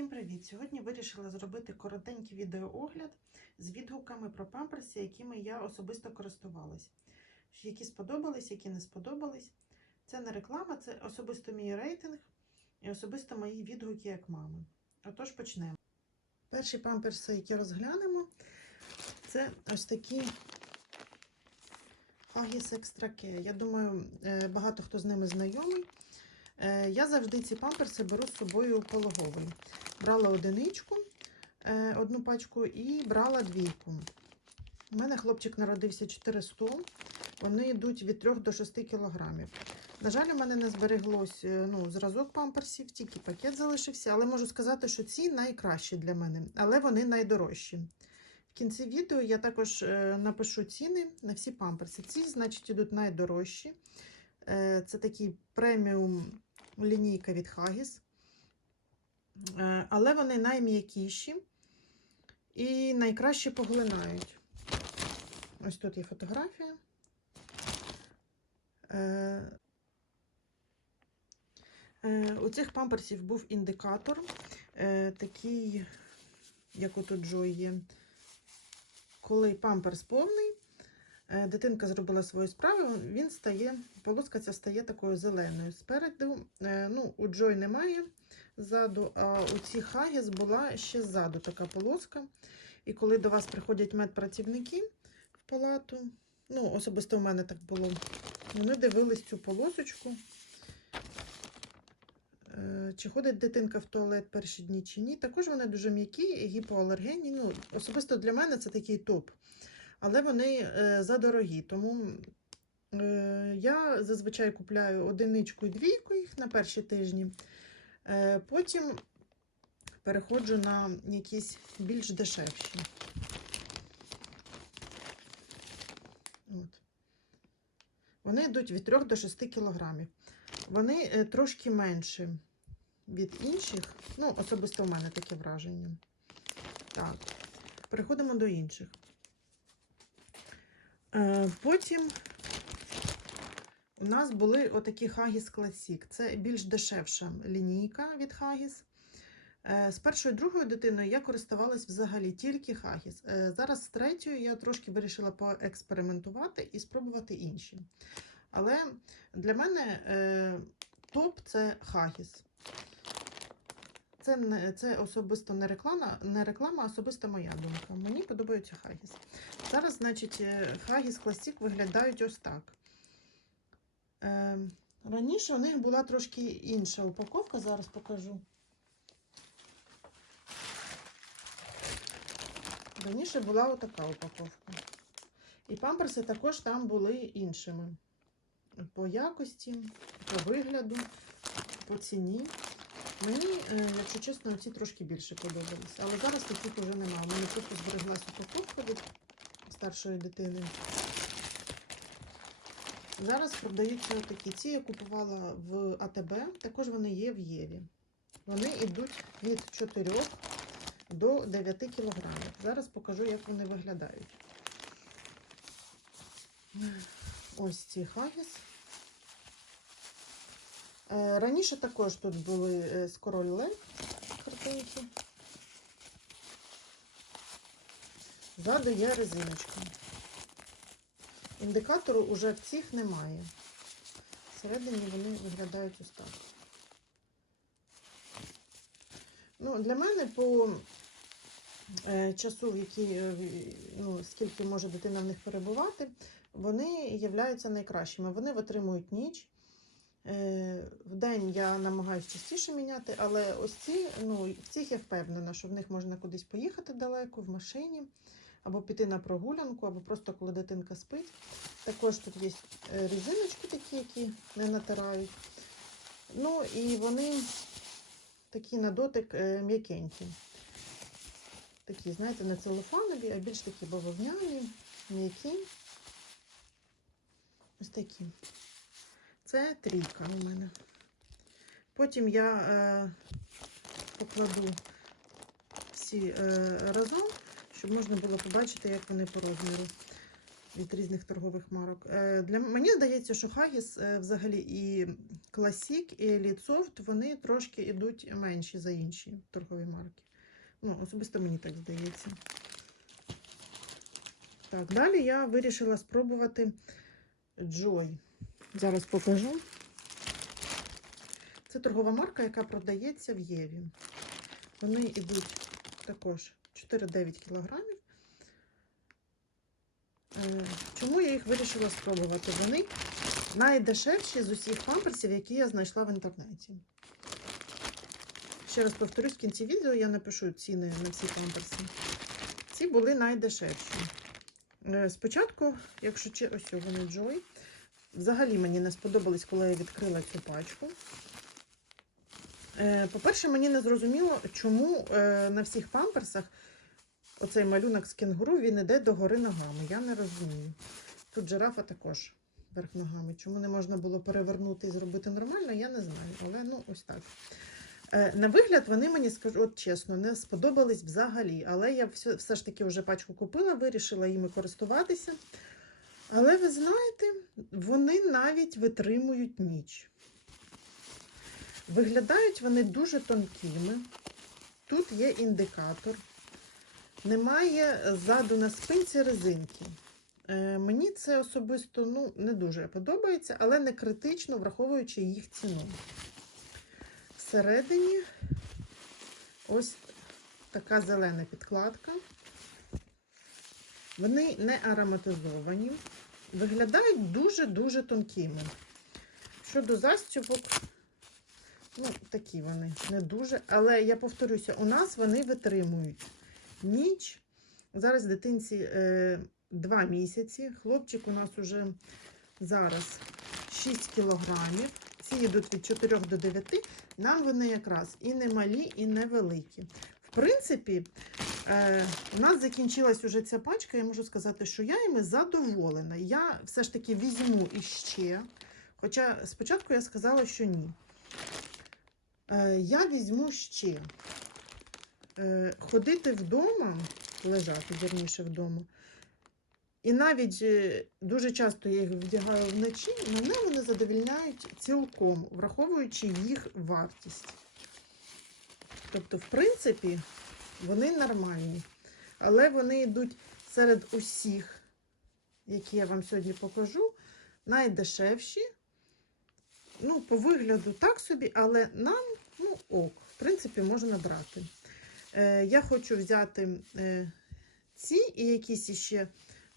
Всім привіт! Сьогодні вирішила зробити коротенький відеоогляд з відгуками про памперси, якими я особисто користувалась. Які сподобались, які не сподобались. Це не реклама, це особисто мій рейтинг і особисто мої відгуки як мами. Отож, почнемо. Перші памперси, які розглянемо, це ось такі Extra Care. Я думаю, е, багато хто з ними знайомий. Е, Я завжди ці памперси беру з собою у пологовий. Брала одиничку, е, одну пачку і брала двійку. У мене хлопчик народився 400, вони йдуть від 3 до 6 кілограмів. На жаль, у мене не збереглось е, ну, зразок памперсів, тільки пакет залишився, але можу сказати, що ці найкращі для мене, але вони найдорожчі. В кінці відео я також е, напишу ціни на всі памперси. Ці, значить, йдуть найдорожчі. Це такий преміум лінійка від Haggis. Е, Але вони найм'якіші і найкраще поглинають. Ось тут є фотографія. Е, е, У цих памперсів був індикатор, такий, як отут Джой є. Коли памперс повний, дитинка зробила свою справу, він стає, полоска ця стає такою зеленою. Спереду, ну, у Джой немає ззаду, а у цих Хагіс була ще ззаду така полоска. І коли до вас приходять медпрацівники в палату, ну, особисто у мене так було, вони дивились цю полосочку. Е, Чи ходить дитинка в туалет перші дні, чи ні. Також вони дуже м'які, гіпоалергенні. Ну, особисто для мене це такий топ. Але вони е, задорогі. Тому е, я зазвичай купляю одиничку і двійку їх на перші тижні. Е, потім переходжу на якісь більш дешевші. От. Вони йдуть від 3 до 6 кілограмів. Вони е, трошки менші від інших. Ну, особисто в мене таке враження. Так, переходимо до інших. Е, Потім у нас були отакі Haggis Classic. Це більш дешевша лінійка від Haggis. Е, З першою і другою дитиною я користувалась взагалі тільки Haggis. Е, Зараз з третьою я трошки вирішила поекспериментувати і спробувати інші. Але для мене е, топ це Haggis. Це, не, це особисто не реклама, не реклама, а особисто моя думка. Мені подобається Haggis. Зараз, значить, Haggis Classic виглядають ось так. Е, раніше у них була трошки інша упаковка, зараз покажу. Раніше була отака упаковка. І памперси також там були іншими. По якості, по вигляду, по ціні. Мені, е, якщо чесно, ці трошки більше подобалися. Але зараз таких вже немає. У мене просто збереглася упаковка від старшої дитини. Зараз продаються такі. Ці я купувала в АТБ, також вони є в Єві. Вони йдуть від 4 до 9 кілограмів. Зараз покажу, як вони виглядають. Ось ці Хагіс. Е, Раніше також тут були е, з король картинки. Ззаду є резиночка. Індикатору уже цих немає. Всередині вони виглядають ось так. Ну, для мене по е, часу, в який, е, ну, скільки може дитина в них перебувати, вони являються найкращими. Вони витримують ніч. Е, В день я намагаюся частіше міняти, але ось ці, ну, в цих я впевнена, що в них можна кудись поїхати далеко в машині, або піти на прогулянку, або просто коли дитинка спить. Також тут є е, резиночки такі, які не натирають. Ну і вони такі на дотик е, м'якенькі. Такі, знаєте, не целофанові, а більш такі бавовняні, м'які. Ось такі. Це трійка у мене. Потім я е, покладу всі е, разом, щоб можна було побачити, як вони по розміру від різних торгових марок. Е, для, мені здається, що Хагіс е, взагалі і Classic і Soft, вони трошки йдуть менші за інші торгові марки. Ну, особисто мені так здається. Так, далі я вирішила спробувати Joy. Зараз покажу. Це торгова марка, яка продається в Єві. Вони йдуть також 4-9 кілограмів. Е, Чому я їх вирішила спробувати? Вони найдешевші з усіх памперсів, які я знайшла в інтернеті. Ще раз повторюсь, в кінці відео я напишу ціни на всі памперси. Ці були найдешевші. Е, Спочатку, якщо чи... ось вони Joy, взагалі мені не сподобались, коли я відкрила цю пачку. Е, По-перше, мені не зрозуміло, чому на всіх памперсах оцей малюнок з кенгуру він іде догори ногами. Я не розумію. Тут жирафа також верх ногами. Чому не можна було перевернути і зробити нормально, я не знаю. Але ну ось так. Е, На вигляд, вони мені скажу, от чесно, не сподобались взагалі. Але я все, все ж таки вже пачку купила, вирішила їми користуватися. Але ви знаєте, вони навіть витримують ніч. Виглядають вони дуже тонкими. Тут є індикатор. Немає ззаду на спинці резинки. Е, мені це особисто ну, не дуже подобається, але не критично, враховуючи їх ціну. Всередині ось така зелена підкладка. Вони не ароматизовані, виглядають дуже-дуже тонкими. Щодо застібок, ну, такі вони не дуже. Але я повторюся, у нас вони витримують ніч. Зараз дитинці е, 2 місяці. Хлопчик у нас уже зараз 6 кілограмів. Ці йдуть від 4 до 9. Нам вони якраз і не малі, і не великі. В принципі, е, у нас закінчилась уже ця пачка. Я можу сказати, що я іми задоволена. Я все ж таки візьму іще. Хоча спочатку я сказала, що ні. Е, я візьму ще. Е, ходити вдома, лежати, вірніше вдома. І навіть е, дуже часто я їх вдягаю вночі, мене вони задовільняють цілком, враховуючи їх вартість. Тобто, в принципі, вони нормальні. Але вони йдуть серед усіх, які я вам сьогодні покажу, найдешевші. Ну, по вигляду так собі, але нам, ну, ок, в принципі, можна брати. Е, я хочу взяти е, ці і якісь іще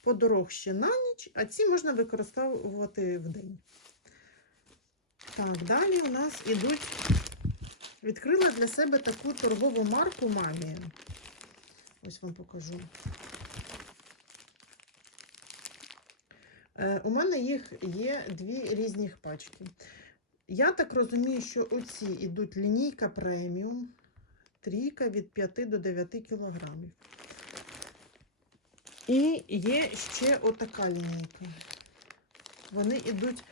подорожчі на ніч, а ці можна використовувати в день. Так, далі у нас ідуть. Відкрила для себе таку торгову марку Мамія. Ось вам покажу. Е, у мене їх є дві різних пачки. Я так розумію, що оці йдуть лінійка преміум, трійка від 5 до 9 кілограмів. І є ще отака лінійка. Вони йдуть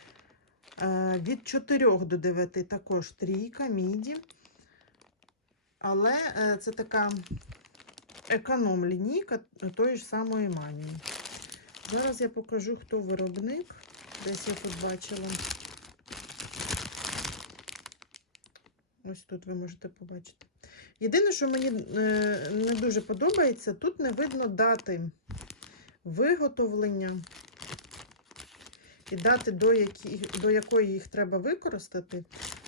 е, від 4 до 9, також трійка, міді. Але е, це така економ-лінійка тої ж самої манії. Зараз я покажу, хто виробник. Десь я тут бачила. Ось тут ви можете побачити. Єдине, що мені е, не дуже подобається, тут не видно дати виготовлення і дати, до, які, до якої їх треба використати.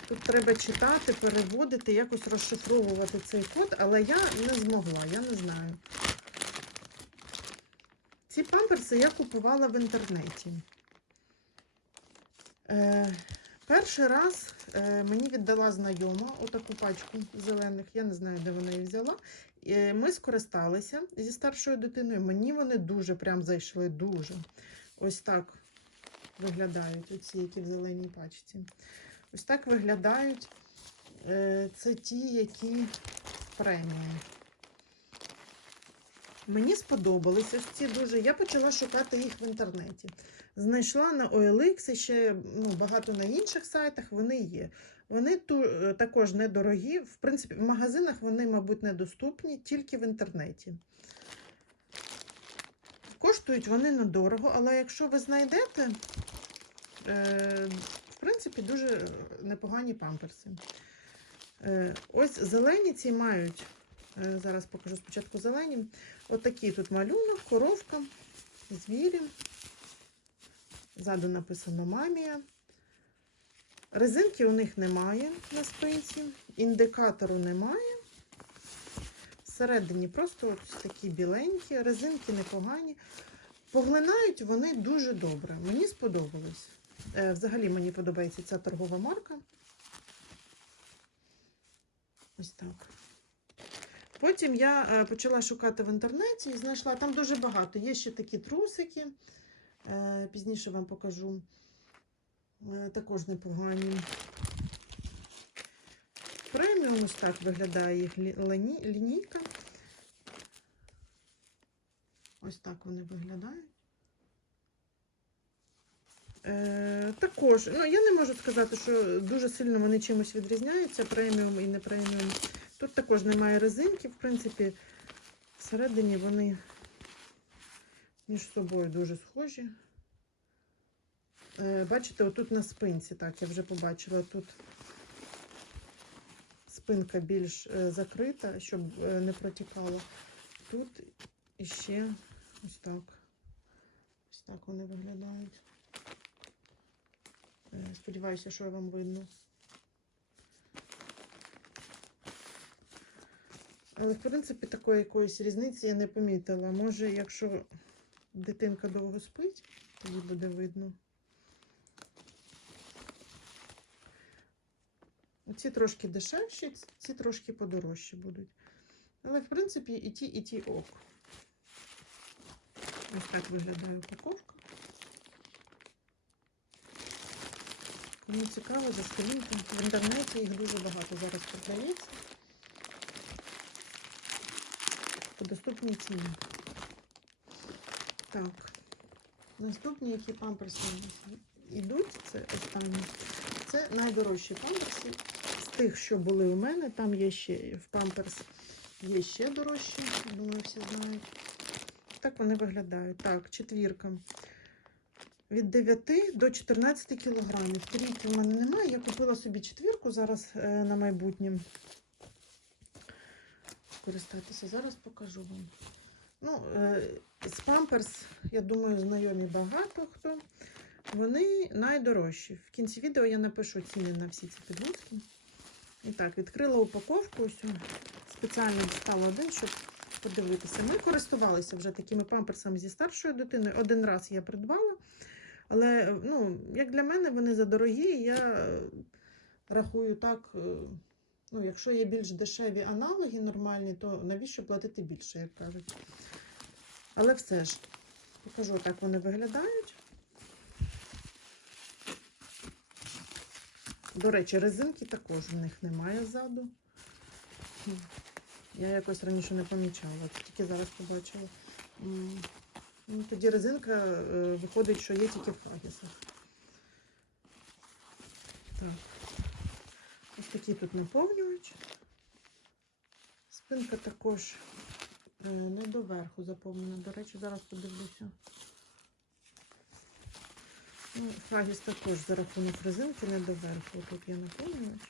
Тут треба читати, переводити, якось розшифровувати цей код, але я не змогла, я не знаю. Ці памперси я купувала в інтернеті. Е, перший раз е, мені віддала знайома отаку пачку зелених, я не знаю, де вона її взяла. Е, ми скористалися зі старшою дитиною. Мені вони дуже прям зайшли, дуже. Ось так виглядають оці, які в зеленій пачці. Ось так виглядають е, це ті, які преміум. Мені сподобалися ці дуже. Я почала шукати їх в інтернеті. Знайшла на OLX і ще ну, багато на інших сайтах вони є. Вони ту, е, також недорогі. В принципі, в магазинах вони, мабуть, недоступні, тільки в інтернеті. Коштують вони недорого, але якщо ви знайдете, е, в принципі, дуже непогані памперси. Е, Ось зелені ці мають. Зараз покажу спочатку зелені. Отакий тут малюнок, коровка, звірі. Ззаду написано мамія. Резинки у них немає на спинці, індикатору немає. Всередині просто ось такі біленькі, резинки непогані. Поглинають вони дуже добре. Мені сподобалось. Е, Взагалі мені подобається ця торгова марка. Ось так. Потім я е, почала шукати в інтернеті і знайшла там дуже багато. Є ще такі трусики. Е, Пізніше вам покажу. Е, Також непогані. Преміум ось так виглядає їх лі- лінійка. Ось так вони виглядають. Е, також, ну я не можу сказати, що дуже сильно вони чимось відрізняються, преміум і не преміум. Тут також немає резинки, в принципі, всередині вони між собою дуже схожі. Е, бачите, отут на спинці, так, я вже побачила, тут спинка більш е, закрита, щоб е, не протікало. Тут іще ось так. Ось так вони виглядають. Сподіваюся, що вам видно. Але, в принципі, такої якоїсь різниці я не помітила. Може, якщо дитинка довго спить, тоді буде видно. Ці трошки дешевші, ці трошки подорожчі будуть. Але, в принципі, і ті, і ті ок. Ось так виглядає упаковка. Кому цікаво, за заскріньте. В інтернеті їх дуже багато зараз продається. По доступній ціні. Так. Наступні, які памперси йдуть, це останні. Це найдорожчі памперси. З тих, що були у мене, там є ще в памперс є ще дорожчі, думаю, всі знають. Так вони виглядають. Так, четвірка. Від 9 до 14 кілограмів. Трійки в мене немає. Я купила собі четвірку зараз е, на майбутнє. Користатися. Зараз покажу вам. Ну, е, з памперс, я думаю, знайомі багато хто. Вони найдорожчі. В кінці відео я напишу ціни на всі ці підгузки. І так, відкрила упаковку. Ось спеціально дістала один, щоб подивитися. Ми користувалися вже такими памперсами зі старшою дитиною. Один раз я придбала. Але, ну, як для мене, вони задорогі. Я е, рахую так. Ну, якщо є більш дешеві аналоги нормальні, то навіщо платити більше, як кажуть. Але все ж, покажу, як вони виглядають. До речі, резинки також в них немає ззаду. Я якось раніше не помічала, тільки зараз побачила. Ну, тоді резинка е, виходить, що є тільки в хагісах. Так. Такий тут наповнювач. Спинка також е, не доверху заповнена. До речі, зараз подивлюся. Ну, Фагіс також за рахунок резинки не доверху. Тут є наповнювач.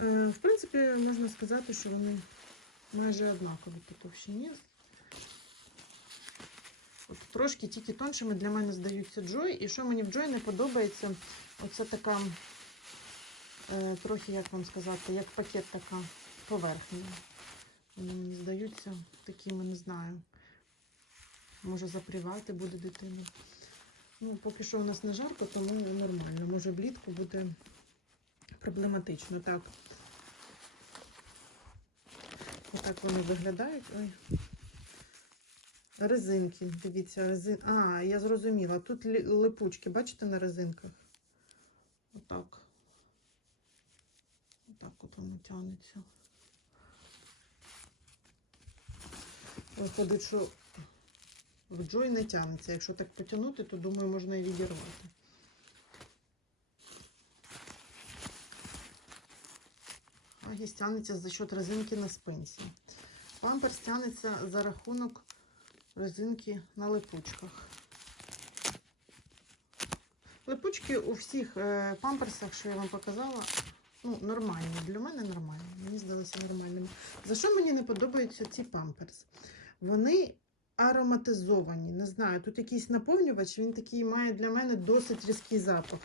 Е, В принципі, можна сказати, що вони майже однакові по товщині. Трошки тільки тоншими для мене здаються Джой. І що мені в Джой не подобається, оце така, е, трохи, як вам сказати, як пакет така поверхня. Вони мені здаються такими, не знаю. Може запрівати буде дитина. Ну, поки що у нас не жарко, тому нормально. Може влітку буде проблематично. Так. Отак вони виглядають. Ой. Резинки. Дивіться, резин. А, я зрозуміла. Тут липучки, бачите, на резинках? Отак. Отак от воно тягнеться. Виходить, що в Джой не тягнеться. Якщо так потягнути, то думаю, можна і відірвати. Агіс тягнеться за счет резинки на спинці. Памперс тягнеться за рахунок резинки на липучках. ручки у всіх е, памперсах, що я вам показала, ну, нормальні. Для мене нормальні. Мені здалися нормальними. За що мені не подобаються ці памперс? Вони ароматизовані. Не знаю, тут якийсь наповнювач, він такий має для мене досить різкий запах.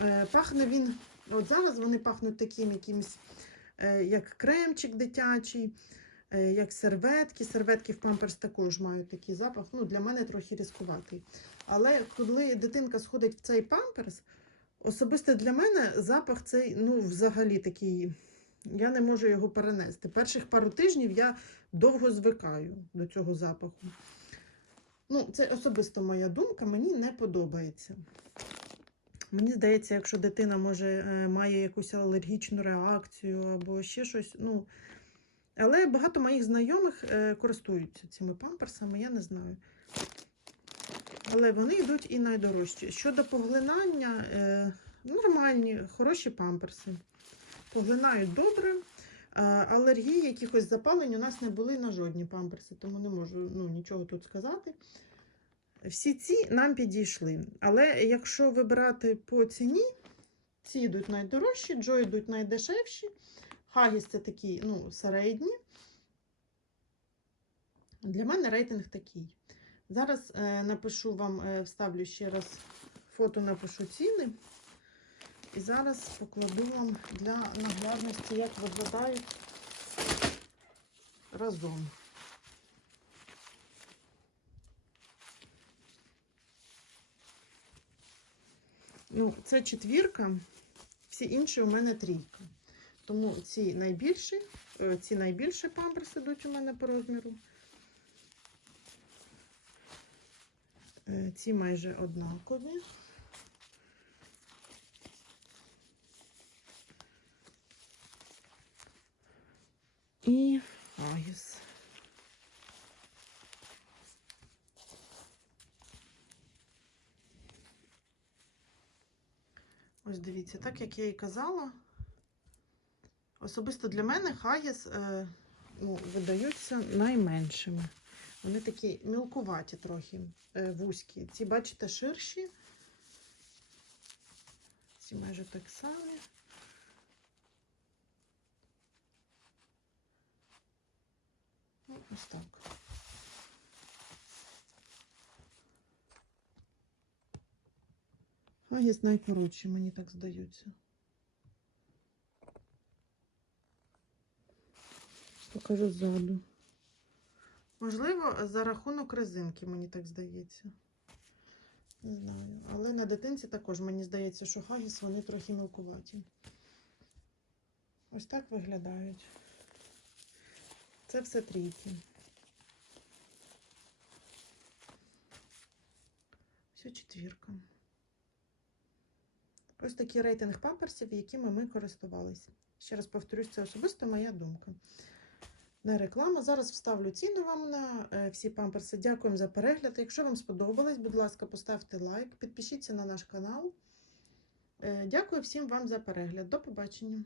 Е, пахне він, от зараз вони пахнуть таким якимось, е, як кремчик дитячий, як серветки. Серветки в памперс також мають такий запах. Ну, для мене трохи різкуватий. Але коли дитинка сходить в цей памперс, особисто для мене запах цей, ну, взагалі такий. Я не можу його перенести. Перших пару тижнів я довго звикаю до цього запаху. Ну, це особисто моя думка, мені не подобається. Мені здається, якщо дитина може е, має якусь алергічну реакцію або ще щось. ну... Але багато моїх знайомих е, користуються цими памперсами, я не знаю. Але вони йдуть і найдорожчі. Щодо поглинання, е, нормальні, хороші памперси. Поглинають добре. А, Алергії, якихось запалень у нас не були на жодні памперси, тому не можу ну, нічого тут сказати. Всі ці нам підійшли. Але якщо вибирати по ціні, ці йдуть найдорожчі, Джо йдуть найдешевші. Хагіс це такі ну, середні. Для мене рейтинг такий. Зараз е, напишу вам, е, вставлю ще раз фото, напишу ціни. І зараз покладу вам для наглядності, як виглядають разом. Ну, це четвірка, всі інші у мене трійка. Тому ці найбільші, е, ці найбільші памперси йдуть у мене по розміру. Е, Ці майже однакові. І Агіс. Ось дивіться, так як я і казала, особисто для мене Хагіс е, ну, видаються найменшими. Вони такі мілкуваті трохи, е, вузькі. Ці, бачите, ширші. Ці майже так самі. Ну, ось так. Хагіс найкоротші, мені так здаються. Покажу ззаду. Можливо, за рахунок резинки, мені так здається. Не знаю. Але на дитинці також мені здається, що хагіс вони трохи мілкуваті. Ось так виглядають. Це все трійки. Все четвірка. Ось такий рейтинг памперсів, якими ми користувалися. Ще раз повторюсь, це особисто моя думка. Не реклама. Зараз вставлю ціну вам на е, всі памперси. Дякуємо за перегляд. Якщо вам сподобалось, будь ласка, поставте лайк, підпишіться на наш канал. Е, Дякую всім вам за перегляд. До побачення!